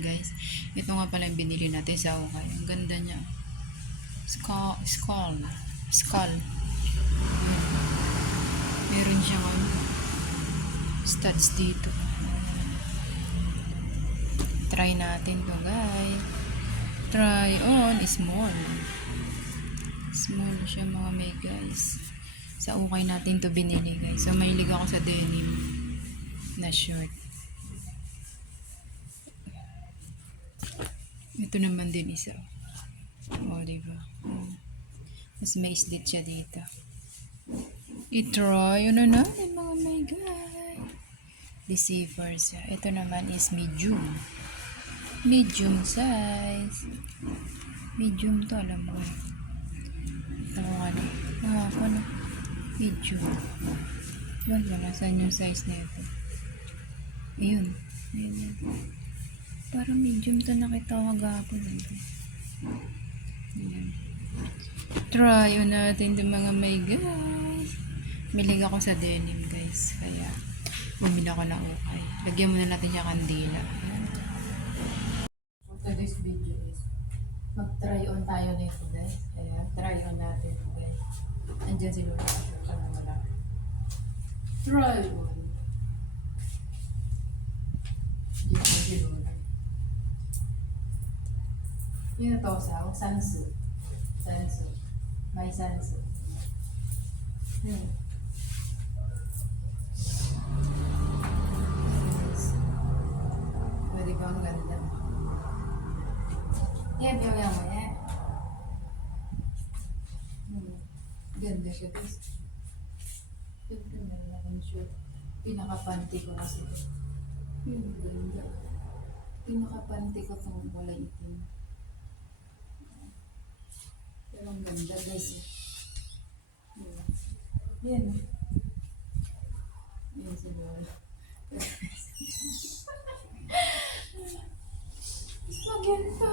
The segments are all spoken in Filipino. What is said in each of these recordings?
guys. Ito nga pala yung binili natin sa ukay. Ang ganda niya. Skull. Meron siyang studs dito. Try natin to guys. Try on small. Small siya mga may guys. Sa ukay natin to binili guys. So mahilig ako sa denim na short. Ito naman din isa. O, diba? Mas may slit siya dito. I-try na natin mga may guys. Deceiver siya. Ito naman is medium. Medium size. Medium to, alam mo. Ito ano. Medium. Yun lang, nasan yung size na ito. Ayun. Parang medium to nakita ko agapon. Ayan. Try natin yung mga may guys. Milig ako sa denim guys. Kaya bumili ako ng ukay. Lagyan muna natin yung kandila. Today's video is mag-try on tayo nito guys. Kaya try on natin ito guys. Andyan si Lola. Try on. Dito si Lola. Yun na to sa sansu. May sansu. Pwede ba ang ganda? Biyaw mo yan. Ganda siya guys. Ganda na rin akong shirt. Pinaka-panty ko kasi. Ganda. Pinaka-panty ko itong kulay itim. Pero ang ganda guys. Yan. Yan si Lola. Ang ganda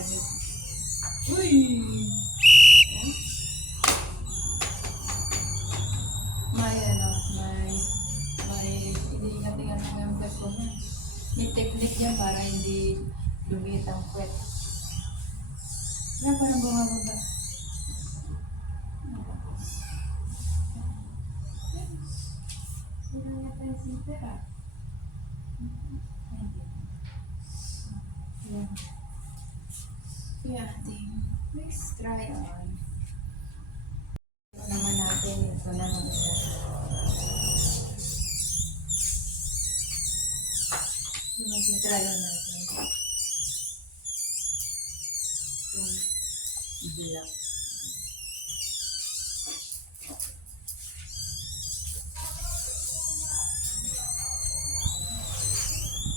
guys. Uy! Iniingat-ingat mo yung tag ko na. May technique yan para hindi lumit ang kwet. Kaya parang bumababa. Sino nga tayo sinter ah? Yan. Kaya ating let's try on. Ito naman natin. Ito naman isa. Try on natin. Itong black.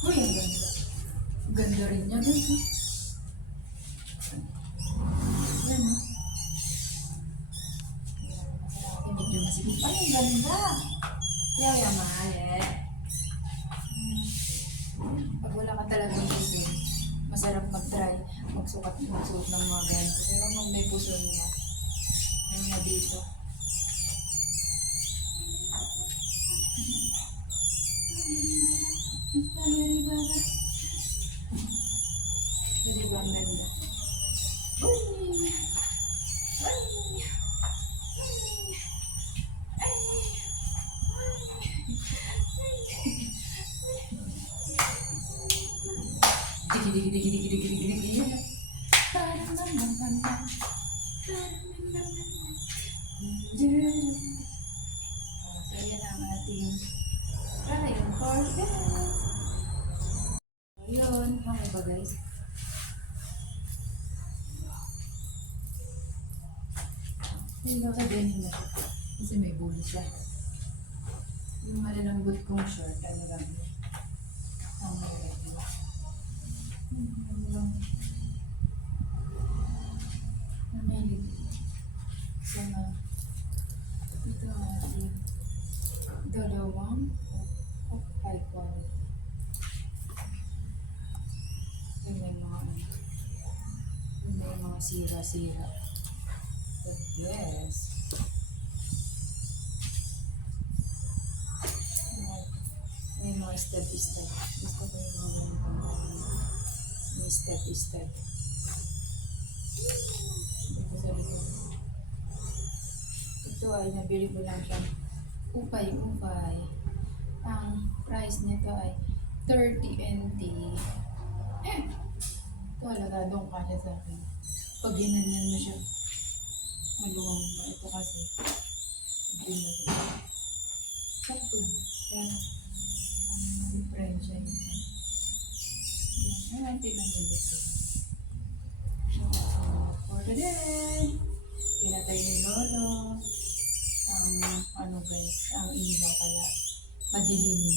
Uy, ang ganda. Ganda rin niya guys. Yan o. Medyo masigit. Ay, ang ganda. Yaw yung mahal eh. Pag wala ka talagang puso, masarap mag-try, magsuot ng mga ganito. Pero pag may puso nila, may mga dito. Pwede ba ang ganda? Digi. So yan ang ating rayon for guys. Ayun, okay ba guys? Hindi ba kadenin na ito? Kasi may bulis siya. Yung malalambot kong short, ano lang yun? Ang meron diba? Namilig sa ito ating dalawang high quality. mga sira-sira. But yes. May mga step-step. Gusto ko yung mga ganito. May step-step. Dito sa likod. Ito ay nabili ko lang siya. Upay-upay. Ang price nito ay 30 NT. Ito alagadong kasya sa akin. Pag ginanyan mo siya, maluwang ba? Ito kasi, ginanyan. Sakto. Yan. Different siya. Yan. Ay, tignan mo dito. So, for today, pinatay ni Lolo. Ang, ano guys, ang ilaw kaya madilim.